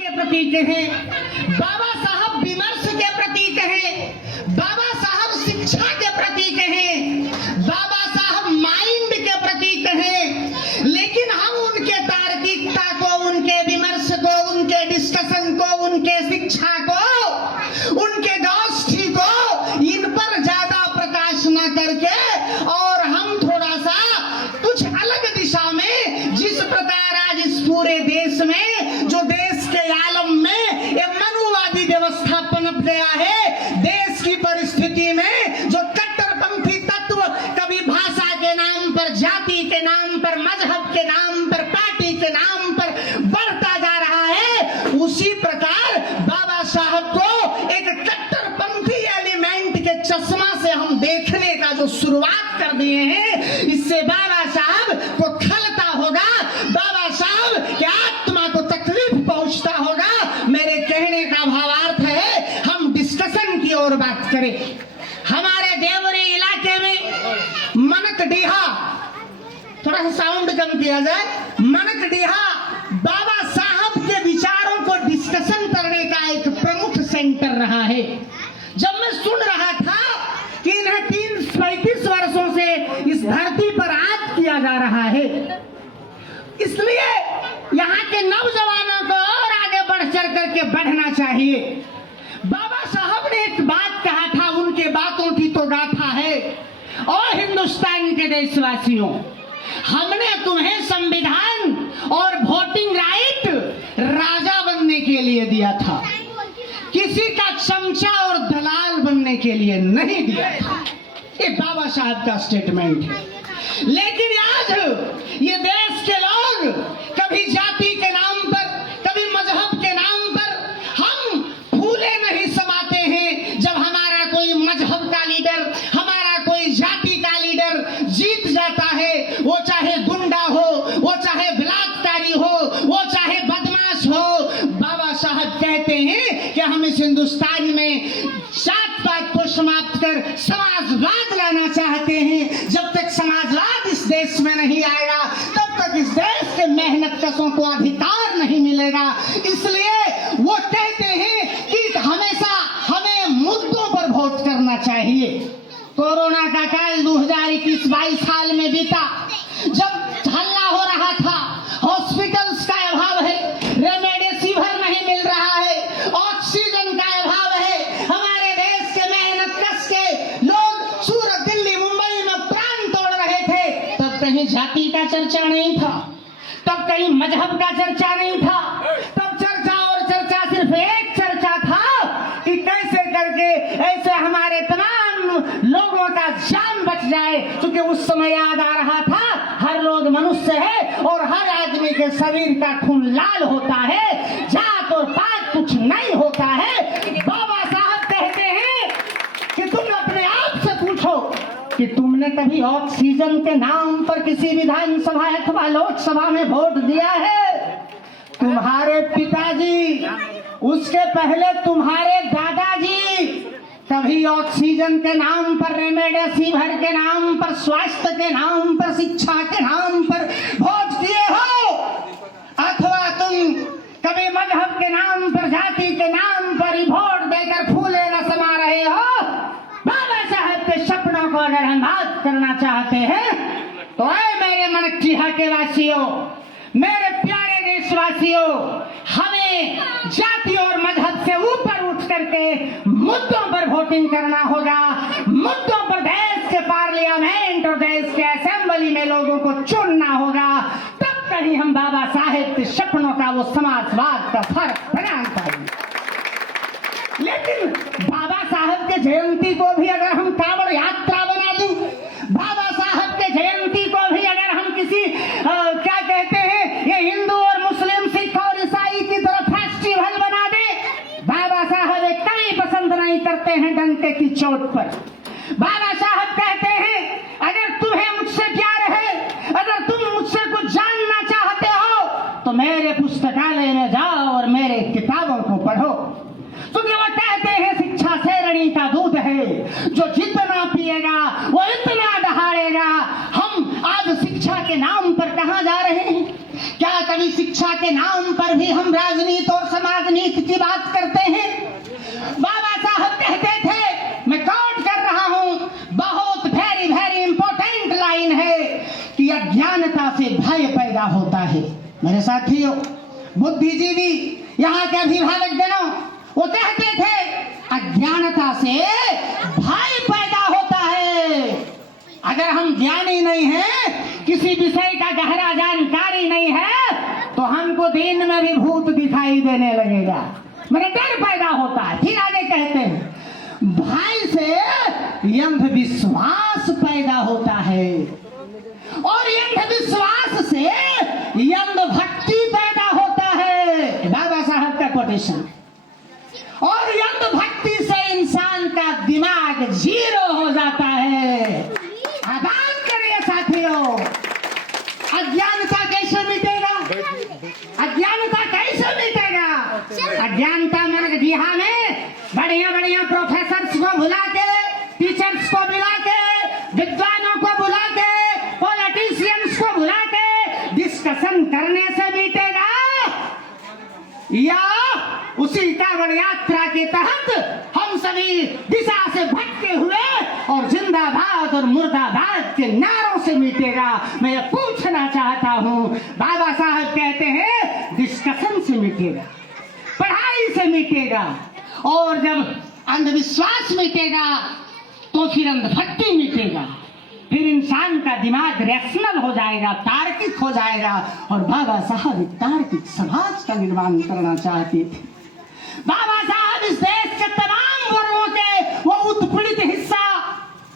के प्रतीक हैं, बाबा साहब विमर्श के प्रतीक हैं, बाबा साहब शिक्षा के प्रतीक हैं, बाबा साहब माइंड के प्रतीक हैं। लेकिन हम उनके तार्किकता को, उनके विमर्श को, उनके डिस्कशन को, उनके शिक्षा को, उनके गोष्ठी को, इन पर ज्यादा प्रकाश न करके और हम थोड़ा सा कुछ अलग दिशा में, जिस प्रकार आज इस पूरे देश में, जो देश के आलम में एक मनुवादी व्यवस्था पनप गया है, देश की परिस्थिति में जो कट्टरपंथी तत्व कभी भाषा के नाम पर, जाति के नाम पर, मजहब के नाम पर, पार्टी के नाम पर बढ़ता जा रहा है, उसी प्रकार बाबा साहब को एक कट्टरपंथी एलिमेंट के चश्मा से हम देखने का जो शुरुआत कर दिए हैं, इससे बाबा साहब को खलता होगा, बाबा साहब की आत्मा को तकलीफ पहुंचता होगा। मेरे कहने का भावार्थ है, हम डिस्कशन की ओर बात करें। हमारे देवरी इलाके में मनकडीहा, थोड़ा सा साउंड कम किया जाए, मनकडीहा बाबा साहब के विचारों को डिस्कशन करने का एक प्रमुख सेंटर रहा है। जब मैं सुन रहा था कि इन्हें 35 वर्षों से इस धरती पर आज किया जा रहा है, इसलिए यहाँ के नौजवानों को और आगे बढ़ चढ़ करके बढ़ना चाहिए। बाबा साहब ने एक बात कहा था, उनके बातों की तो गाथा है। और हिंदुस्तान के देशवासियों, हमने तुम्हें संविधान और वोटिंग राइट राजा बनने के लिए दिया था, किसी का चमचा और दलाल बनने के लिए नहीं दिया था। ये बाबा साहब का स्टेटमेंट है। लेकिन आज ये देश के लोग कभी जाति के नाम पर, कभी मजहब के नाम पर हम फूले नहीं समाते हैं। जब हमारा कोई मजहब का लीडर, हमारा कोई जाति का लीडर जीत जाता है, वो चाहे गुंडा हो, वो चाहे बलात्कारी हो, वो चाहे बदमाश हो, बाबा साहब कहते हैं कि हम इस हिंदुस्तान में जात पात को समाप्त कर समाजवाद लाना चाहते हैं। जब तक समाजवाद इस देश में नहीं आएगा, तब तक इस देश के मेहनत कशों को अधिकार नहीं मिलेगा। इसलिए वो कहते हैं कि हमेशा हमें मुद्दों पर वोट करना चाहिए। कोरोना का काल 2021-22 साल में बीता, जब हल्ला हो रहा था, हॉस्पिटल्स का अभाव है, रेमडेसिविर नहीं मिल रहा है, ऑक्सीजन का अभाव है, हमारे देश के मेहनत कश के लोग सूरत, दिल्ली, मुंबई में प्राण तोड़ रहे थे, तब कहीं जाति का चर्चा नहीं था, तब कहीं मजहब का चर्चा नहीं था, तब चर्चा और चर्चा सिर्फ एक चर्चा था कि कैसे करके ऐसे हमारे तमाम लोगों का जान बच जाए। क्योंकि उस समय याद आ रहा था, हर लोग मनुष्य है और हर आदमी के शरीर का खून लाल होता है, जात और पात कुछ नहीं होता है। बाबा साहब कहते हैं कि तुम अपने आप से पूछो कि तुमने कभी ऑक्सीजन के नाम पर किसी विधानसभा अथवा लोकसभा में वोट दिया है? तुम्हारे पिताजी, उसके पहले तुम्हारे दादाजी कभी ऑक्सीजन के नाम पर, रेमडेसिविर के नाम पर, स्वास्थ्य के नाम पर, शिक्षा के नाम पर वोट दिए हो? अथवा तुम कभी मजहब के नाम पर, जाति के नाम पर ही वोट देकर फूले न समा रहे हो? बाबा साहब के सपनों को अगर हम बात करना चाहते हैं तो ऐ मेरे मनकडीहा के वासियों, मेरे प्यारे देशवासियों, हमें जाति और मजहब से ऊपर उठ करके मुद्दों पर वोटिंग करना होगा। मुद्दों पर देश के पार्लियामेंट और देश के असेंबली में लोगों को चुनना होगा। तब कहीं हम बाबा साहेब के सपनों का, वो समाजवाद का फर्क बना पाएंगे। लेकिन बाबा साहब के जयंती को भी अगर हम कांवड़ यात्रा बना दें, बाबा साहब के जयंती को भी अगर हम किसी क्या कहते हैं, ये हिंदू और मुस्लिम, सिख और ईसाई की तरह फेस्टिवल बना दे, बाबा साहब एक कभी पसंद नहीं करते हैं डंके की चोट पर। बाबा साहब कहते हैं, अगर तुम्हें मुझसे प्यार है, अगर तुम मुझसे कुछ जानना चाहते हो तो मेरे पुस्तकालय में जाओ और मेरे किताबों को पढ़ो। क्योंकि वो कहते हैं शिक्षा शेरणी का दूध है, जो जितना पिएगा वो इतना दहाड़ेगा। हम आज शिक्षा के नाम पर कहाँ जा रहे हैं? क्या कभी शिक्षा के नाम पर भी हम राजनीति और समाज नीति की बात करते हैं। बाबा साहब कहते थे, मैं कोट कर रहा हूं, बहुत वेरी वेरी इंपॉर्टेंट लाइन है कि अज्ञानता से भय पैदा होता है। मेरे साथियों, बुद्धिजीवी, यहाँ के अभिभावक जनों, वो कहते थे अज्ञानता से भय पैदा होता है। अगर हम ज्ञानी नहीं हैं, किसी विषय का गहरा जानकारी नहीं है, तो हमको दिन में भी भूत दिखाई देने लगेगा, मेरा डर पैदा होता है। फिर आगे कहते हैं, भय से अंधविश्वास पैदा होता है और अंधविश्वास से अंधभक्ति पैदा होता है। बाबा साहब का कोटेशन। और अंधभक्ति से इंसान का दिमाग जीरो हो जाता है। बात करिए साथियों, अज्ञानता कैसे मिटेगा? अज्ञानता कैसे मिटेगा? अज्ञानता मन जिहा में बढ़िया बढ़िया प्रोफेसर्स को बुला के, टीचर्स को बुला के, विद्वानों को बुला के, पॉलिटिशियंस को बुला के डिस्कशन करने से मिटेगा, या उसी कांवड़ यात्रा के तहत हम सभी दिशा से भटके हुए और जिंदाबाद और मुर्दाबाद के नारों से मिटेगा? मैं ये पूछना चाहता हूँ। बाबा साहब कहते हैं डिस्कशन से मिटेगा, पढ़ाई से मिटेगा, और जब अंधविश्वास मिटेगा तो फिर अंधभक्ति मिटेगा, फिर इंसान का दिमाग रैशनल हो जाएगा, तार्किक हो जाएगा। और बाबा साहब एक तार्किक समाज का निर्माण करना चाहते थे। बाबा